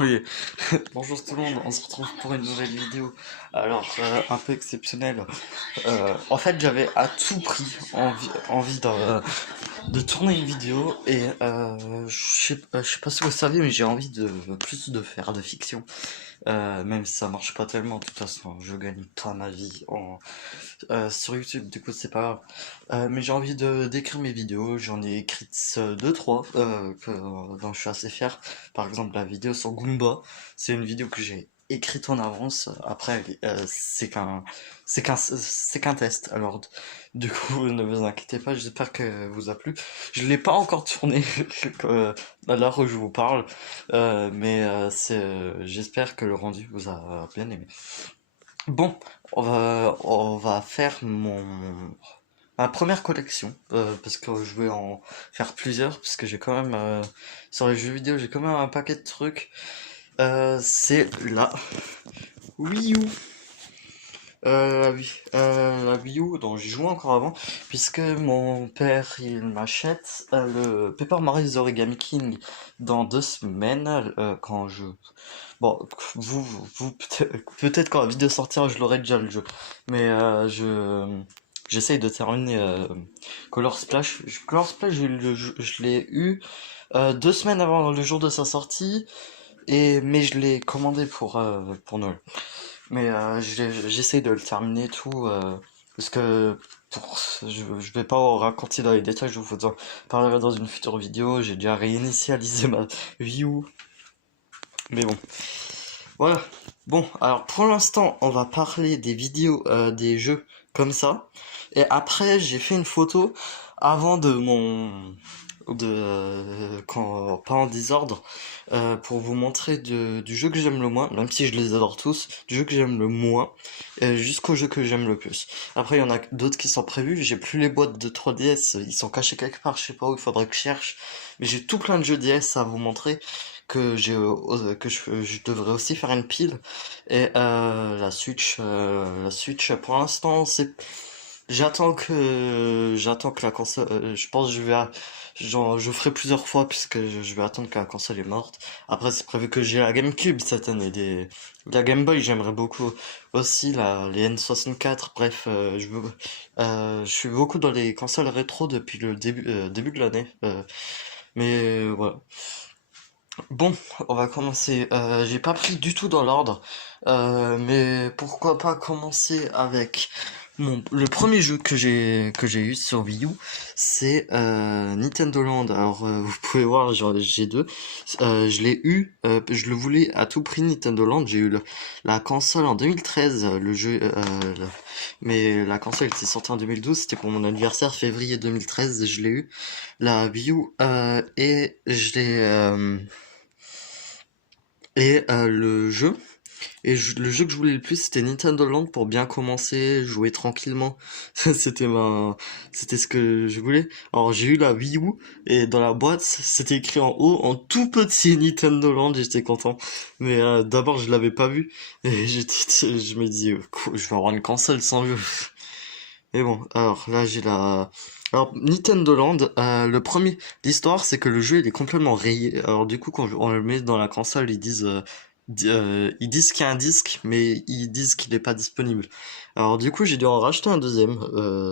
Oui, bonjour tout le monde, on se retrouve pour une nouvelle vidéo. Alors, un peu exceptionnelle. En fait, j'avais à tout prix envie de tourner une vidéo et je sais pas si vous savez, mais j'ai envie de plus de faire de fiction. Même si ça marche pas tellement, de toute façon, je gagne pas ma vie sur YouTube, du coup c'est pas grave. Mais j'ai envie de d'écrire mes vidéos, j'en ai écrites deux, trois, dont je suis assez fier. Par exemple, la vidéo sur Goomba, c'est une vidéo que j'ai écrite en avance. Après, c'est qu'un test. Alors, du coup, ne vous inquiétez pas, j'espère que vous a plu. Je l'ai pas encore tourné à l'heure où je vous parle, mais j'espère que le rendu vous a bien aimé. Bon, on va faire ma première collection, parce que je vais en faire plusieurs, parce que j'ai quand même, sur les jeux vidéo, j'ai quand même un paquet de trucs. C'est la Wii U. La Wii U dont j'ai joué encore avant, puisque mon père il m'achète le Paper Mario The Origami King dans 2 semaines, quand je... Bon, peut-être quand la vidéo sortira, je l'aurai déjà le jeu, mais j'essaye de terminer Color Splash. Color Splash, je l'ai eu 2 semaines avant le jour de sa sortie, mais je l'ai commandé pour Noël. Mais j'essaye de le terminer tout, parce que je vais pas raconter dans les détails, je vous en parlerai dans une future vidéo. J'ai déjà réinitialisé ma Wii U, mais bon. Voilà. Bon, alors pour l'instant, on va parler des vidéos, des jeux comme ça. Et après, j'ai fait une photo avant quand, pas en désordre, pour vous montrer du jeu que j'aime le moins, même si je les adore tous, du jeu que j'aime le moins, jusqu'au jeu que j'aime le plus. Après, il y en a d'autres qui sont prévus. J'ai plus les boîtes de 3DS, ils sont cachés quelque part, je sais pas où, il faudrait que je cherche. Mais j'ai tout plein de jeux DS à vous montrer que je devrais aussi faire une pile. Et la Switch pour l'instant c'est j'attends que la console, je pense que je ferai plusieurs fois puisque je vais attendre que la console est morte. Après c'est prévu que j'ai la GameCube cette année, la Game Boy j'aimerais beaucoup aussi, les N64. Bref, je suis beaucoup dans les consoles rétro depuis le début de l'année, mais voilà. Bon, on va commencer. J'ai pas pris du tout dans l'ordre, mais pourquoi pas commencer avec le premier jeu que j'ai eu sur Wii U, c'est Nintendo Land. Alors vous pouvez voir, j'ai deux. Je l'ai eu, je le voulais à tout prix Nintendo Land. J'ai eu la console en 2013, mais la console était sortie en 2012. C'était pour mon anniversaire, février 2013. Je l'ai eu la Wii U, et je l'ai le jeu. Le jeu que je voulais le plus, c'était Nintendo Land pour bien commencer, jouer tranquillement. C'était c'était ce que je voulais. Alors j'ai eu la Wii U et dans la boîte, c'était écrit en haut, en tout petit Nintendo Land. J'étais content. Mais d'abord, je l'avais pas vu et je me dis, quoi, je vais avoir une console sans jeu. Et bon, alors là j'ai la... Alors Nintendo Land, l'histoire c'est que le jeu il est complètement rayé. Alors du coup quand on le met dans la console, ils disent qu'il y a un disque, mais ils disent qu'il n'est pas disponible. Alors du coup j'ai dû en racheter un deuxième,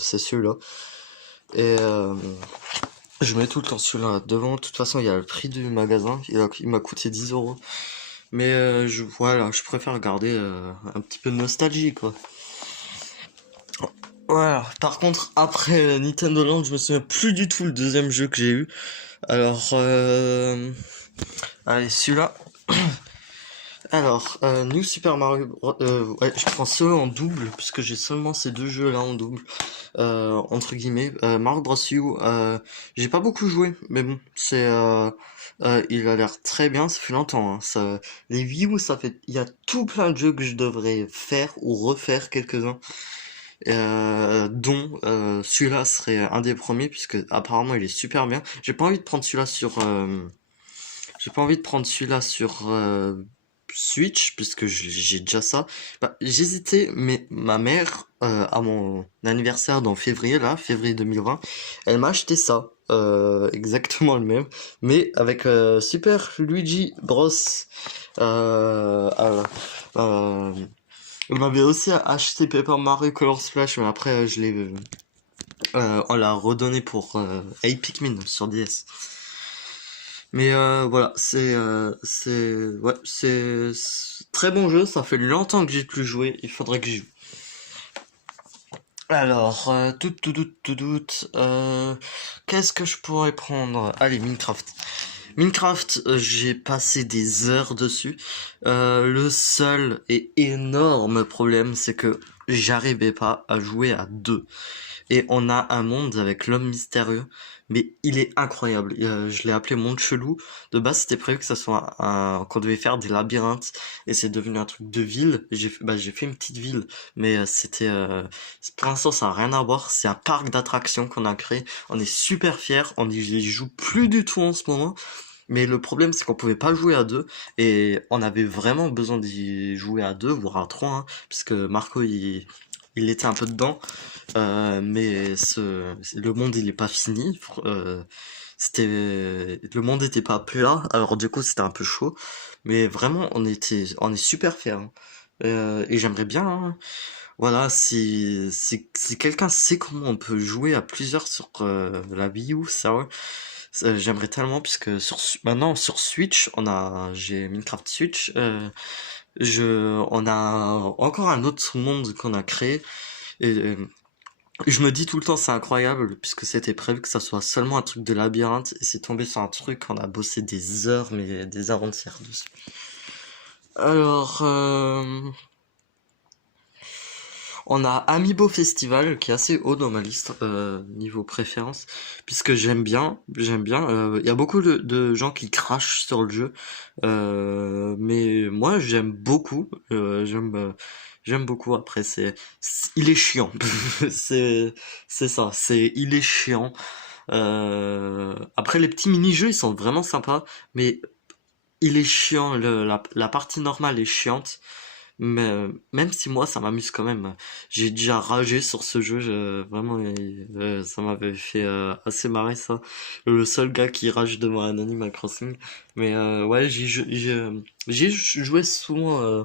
c'est celui-là. Et je mets tout le temps celui-là devant. De toute façon il y a le prix du magasin, il m'a coûté 10 euros. Mais voilà, je préfère garder un petit peu de nostalgie quoi. Voilà. Par contre, après Nintendo Land, je me souviens plus du tout le deuxième jeu que j'ai eu. Alors, allez, celui-là. Alors, New Super Mario ouais, je prends ceux en double, puisque j'ai seulement ces deux jeux-là en double, entre guillemets. Mario Bros. U, j'ai pas beaucoup joué, mais bon, il a l'air très bien, ça fait longtemps, hein. Les Wii U, il y a tout plein de jeux que je devrais faire ou refaire quelques-uns. Dont celui-là serait un des premiers puisque apparemment il est super bien. J'ai pas envie de prendre celui-là sur Switch puisque j'ai déjà ça. Bah, j'hésitais, mais ma mère à mon anniversaire dans février 2020, elle m'a acheté ça. exactement le même, mais avec Super Luigi Bros. Euh, euh, euh, on m'avait aussi acheté Paper Mario Color Splash, mais après on l'a redonné pour Hey Pikmin sur DS. Mais voilà, c'est très bon jeu. Ça fait longtemps que j'ai plus joué. Il faudrait que j'y joue. Alors, qu'est-ce que je pourrais prendre? Allez, Minecraft. Minecraft, j'ai passé des heures dessus. Le seul et énorme problème, c'est que j'arrivais pas à jouer à deux. Et on a un monde avec l'homme mystérieux, mais il est incroyable. Je l'ai appelé monde chelou. De base, c'était prévu que ça soit qu'on devait faire des labyrinthes, et c'est devenu un truc de ville. J'ai fait une petite ville, mais pour l'instant, ça a rien à voir. C'est un parc d'attractions qu'on a créé. On est super fiers. On y joue plus du tout en ce moment. Mais le problème, c'est qu'on pouvait pas jouer à deux, et on avait vraiment besoin d'y jouer à deux, voire à trois, hein, puisque Marco, il était un peu dedans, mais le monde, il est pas fini. Le monde était pas plat, alors du coup, c'était un peu chaud, mais vraiment, on est super fiers, hein. Et j'aimerais bien, hein, voilà, si quelqu'un sait comment on peut jouer à plusieurs sur la Wii U, j'aimerais tellement, puisque maintenant sur Switch, j'ai Minecraft Switch, on a encore un autre monde qu'on a créé, et je me dis tout le temps c'est incroyable, puisque c'était prévu que ça soit seulement un truc de labyrinthe, et c'est tombé sur un truc qu'on a bossé des heures, mais des heures entières dessus. Alors, on a Amiibo Festival qui est assez haut dans ma liste niveau préférence, puisque j'aime bien. Il y a beaucoup de gens qui crachent sur le jeu, mais moi j'aime beaucoup. J'aime beaucoup. Après il est chiant. c'est c'est ça. Il est chiant. Après les petits mini-jeux ils sont vraiment sympas, mais il est chiant. La partie normale est chiante. Mais même si moi ça m'amuse quand même, j'ai déjà ragé sur ce jeu, vraiment, ça m'avait fait assez marrer ça. Le seul gars qui rage devant un Animal Crossing. Mais ouais, j'y joué souvent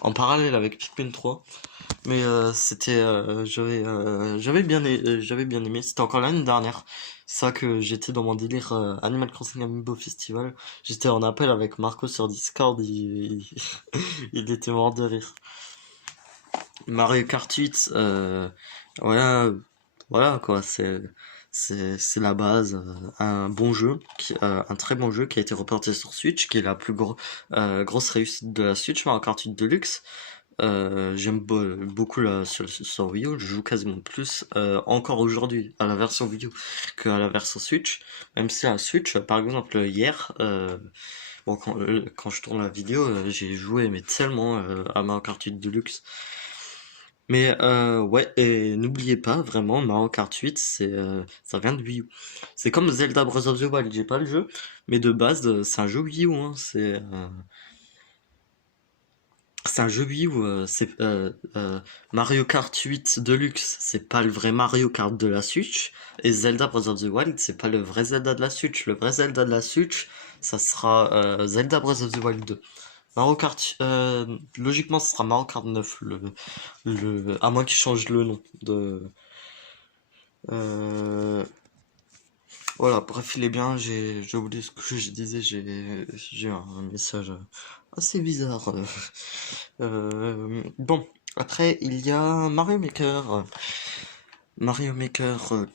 en parallèle avec Pikmin 3. Mais j'avais bien aimé. C'était encore l'année dernière. C'est ça que j'étais dans mon délire Animal Crossing Amiibo Festival. J'étais en appel avec Marco sur Discord. Il était mort de rire. Mario Kart 8, voilà, voilà quoi. C'est la base. Un bon jeu, un très bon jeu qui a été reporté sur Switch, qui est la grosse réussite de la Switch, Mario Kart 8 Deluxe. J'aime beaucoup sur Wii U. Je joue quasiment plus encore aujourd'hui à la version Wii U qu'à la version Switch. Même si la Switch, par exemple hier, bon quand je tourne la vidéo, j'ai joué mais tellement à Mario Kart 8 Deluxe. Mais ouais, et n'oubliez pas vraiment Mario Kart 8, ça vient de Wii U. C'est comme Zelda Breath of the Wild, j'ai pas le jeu, mais de base c'est un jeu Wii U, hein. C'est un jeu Wii U, Mario Kart 8 Deluxe, c'est pas le vrai Mario Kart de la Switch, et Zelda Breath of the Wild, c'est pas le vrai Zelda de la Switch. Le vrai Zelda de la Switch, ça sera Zelda Breath of the Wild 2. Mario Kart, logiquement, ce sera Mario Kart 9, à moins qu'ils changent le nom euh, voilà, bref, il est bien. J'ai oublié ce que je disais. J'ai un message assez bizarre. Bon, après, il y a Mario Maker. Mario Maker,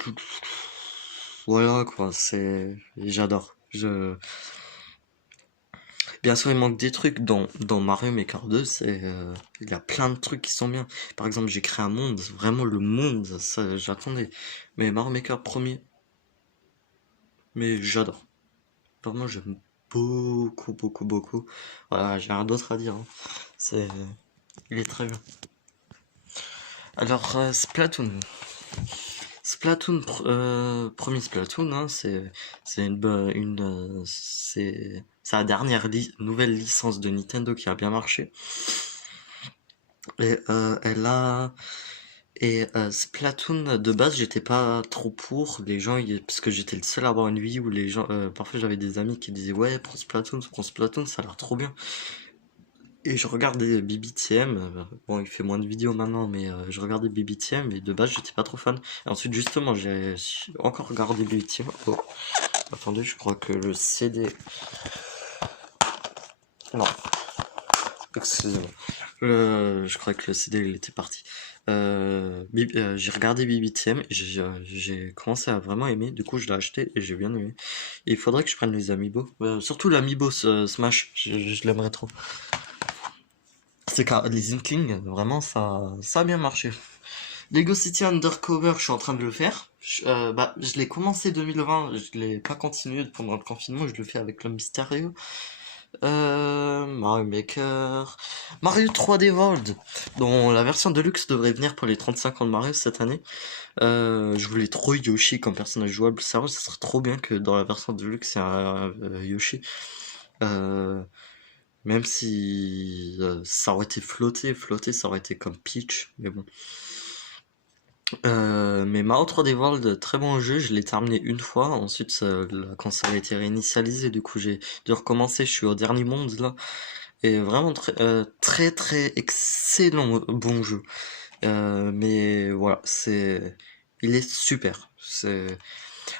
voilà quoi, j'adore. Bien sûr, il manque des trucs dans Mario Maker 2, il y a plein de trucs qui sont bien. Par exemple, j'ai créé un monde, vraiment le monde, ça, j'attendais. Mais Mario Maker premier, mais j'adore. Vraiment, j'aime beaucoup, beaucoup, beaucoup. Voilà, j'ai rien d'autre à dire, hein. C'est, il est très bien. Alors, Splatoon. Premier Splatoon, hein, c'est c'est la dernière nouvelle licence de Nintendo qui a bien marché. Et Et Splatoon, de base, j'étais pas trop pour. Les gens, parce que j'étais le seul à avoir une Wii où les gens, parfois j'avais des amis qui disaient ouais, prends Splatoon, ça a l'air trop bien. Et je regardais BBTM, bon, il fait moins de vidéos maintenant, mais je regardais BBTM et de base, j'étais pas trop fan. Et ensuite, justement, j'ai encore regardé BBTM. Oh, attendez, je crois que le CD. Non, excusez-moi. Je crois que le CD il était parti. J'ai regardé BBTM et j'ai commencé à vraiment aimer. Du coup, je l'ai acheté et j'ai bien aimé. Et il faudrait que je prenne les Amiibo. Surtout l'Amiibo Smash, je l'aimerais trop. C'est car les Inklings, vraiment, ça a bien marché. Lego City Undercover, je suis en train de le faire. Je l'ai commencé 2020, je l'ai pas continué pendant le confinement, je le fais avec l'homme mystérieux. Mario Maker, Mario 3D World, dont la version Deluxe devrait venir pour les 35 ans de Mario cette année. Je voulais trop Yoshi comme personnage jouable, ça serait trop bien que dans la version Deluxe, il y ait un Yoshi. Euh, Même si ça aurait été flotté, ça aurait été comme Peach, mais bon. Mais Mario 3D World, très bon jeu, je l'ai terminé une fois, ensuite la console a été réinitialisée, du coup j'ai dû recommencer, je suis au dernier monde là, et vraiment très excellent bon jeu. Mais voilà, il est super.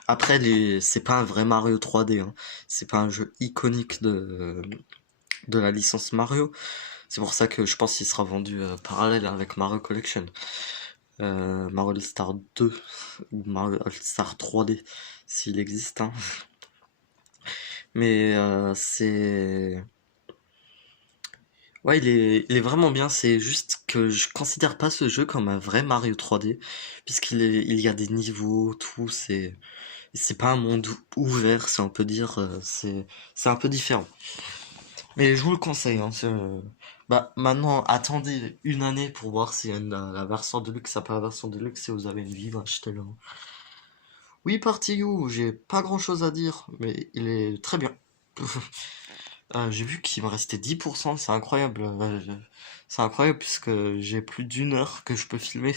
Après c'est pas un vrai Mario 3D, hein. C'est pas un jeu iconique de la licence Mario. C'est pour ça que je pense qu'il sera vendu parallèle avec Mario Collection. Mario All-Star 2 ou Mario All-Star 3D s'il existe, hein. Mais ouais, il est vraiment bien. C'est juste que je considère pas ce jeu comme un vrai Mario 3D, il y a des niveaux, tout. C'est pas un monde ouvert, si on peut dire. C'est un peu différent. Mais je vous le conseille, hein. Bah, maintenant, attendez une année pour voir si la version Deluxe, ça pas la version Deluxe, si vous avez une vie, achetez-le. Oui, Party You, j'ai pas grand chose à dire, mais il est très bien. J'ai vu qu'il me restait 10%, c'est incroyable. C'est incroyable puisque j'ai plus d'une heure que je peux filmer.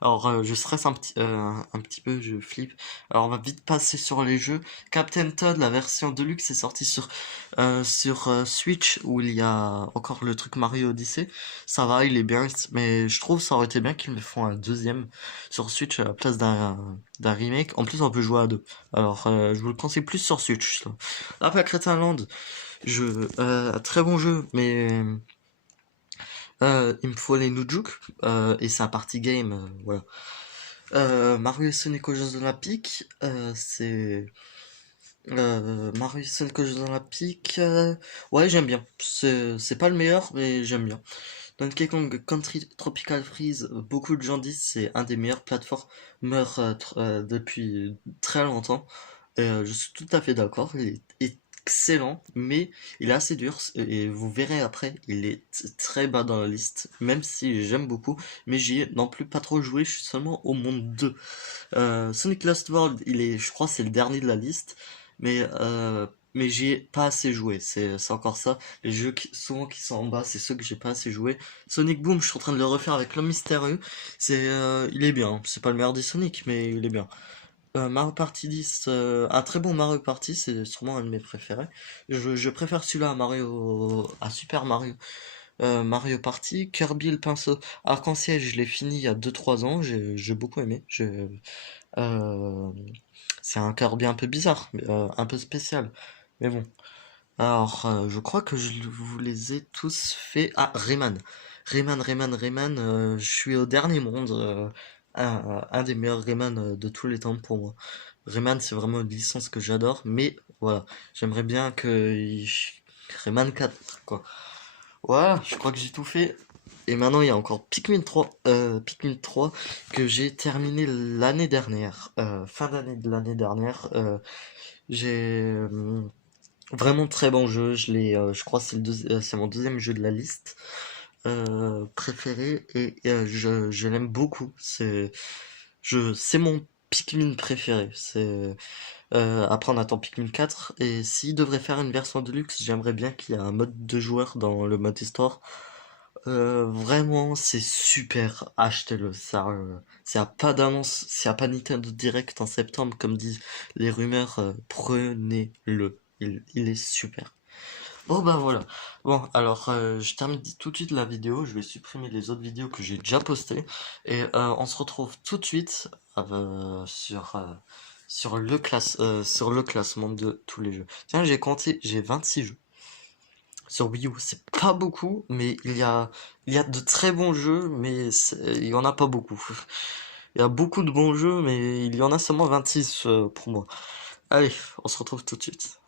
Alors je stresse un petit peu, je flippe. Alors on va vite passer sur les jeux. Captain Todd, la version Deluxe est sortie sur Switch où il y a encore le truc Mario Odyssey. Ça va, il est bien, mais je trouve ça aurait été bien qu'ils me font un deuxième sur Switch à la place d'un remake. En plus on peut jouer à deux. Alors je vous le conseille plus sur Switch. Là. Après Crétin Land. Très bon jeu, mais il me faut les Nujuk, et c'est un party game, voilà. Mario et Sonic aux Jeux Olympiques, c'est Mario et Sonic aux Jeux Olympiques, ouais j'aime bien. C'est pas le meilleur, mais j'aime bien. Donkey Kong Country Tropical Freeze, beaucoup de gens disent c'est un des meilleurs plateformers depuis très longtemps. Je suis tout à fait d'accord, il est excellent, mais il est assez dur, et vous verrez après, il est très bas dans la liste, même si j'aime beaucoup, mais j'y ai non plus pas trop joué, je suis seulement au monde 2. Sonic Lost World, je crois c'est le dernier de la liste, mais j'y ai pas assez joué, c'est encore ça, les jeux souvent qui sont en bas, c'est ceux que j'ai pas assez joué. Sonic Boom, je suis en train de le refaire avec l'homme mystérieux, il est bien, c'est pas le meilleur des Sonic, mais il est bien. Mario Party 10, un très bon Mario Party, c'est sûrement un de mes préférés. Je préfère celui-là à Super Mario. Mario Party, Kirby le pinceau arc-en-ciel, je l'ai fini il y a 2 3 ans, j'ai beaucoup aimé. Euh, c'est un Kirby un peu bizarre, un peu spécial. Mais bon. Alors, je crois que je vous les ai tous faits. Ah, Rayman, je suis au dernier monde. Un des meilleurs Rayman de tous les temps pour moi. Rayman, c'est vraiment une licence que j'adore, mais voilà, j'aimerais bien Rayman 4, quoi. Voilà, je crois que j'ai tout fait. Et maintenant, il y a encore Pikmin 3 que j'ai terminé l'année dernière, fin d'année de l'année dernière. J'ai vraiment très bon jeu. Je crois que c'est mon deuxième jeu de la liste préféré et je l'aime beaucoup. C'est mon Pikmin préféré. Après on attend Pikmin 4 et s'il devrait faire une version de luxe, j'aimerais bien qu'il y ait un mode de joueur dans le mode histoire. Vraiment, c'est super, achetez-le. Ça, s'il n'y a pas d'annonce, s'il n'y a pas Nintendo Direct en septembre, comme disent les rumeurs, prenez-le. Il est super. Bon bah voilà. Bon alors je termine tout de suite la vidéo, je vais supprimer les autres vidéos que j'ai déjà postées et on se retrouve tout de suite sur le classement de tous les jeux. Tiens, j'ai compté, j'ai 26 jeux sur Wii U. C'est pas beaucoup, mais il y a de très bons jeux, mais il y en a pas beaucoup. Il y a beaucoup de bons jeux, mais il y en a seulement 26 pour moi. Allez, on se retrouve tout de suite.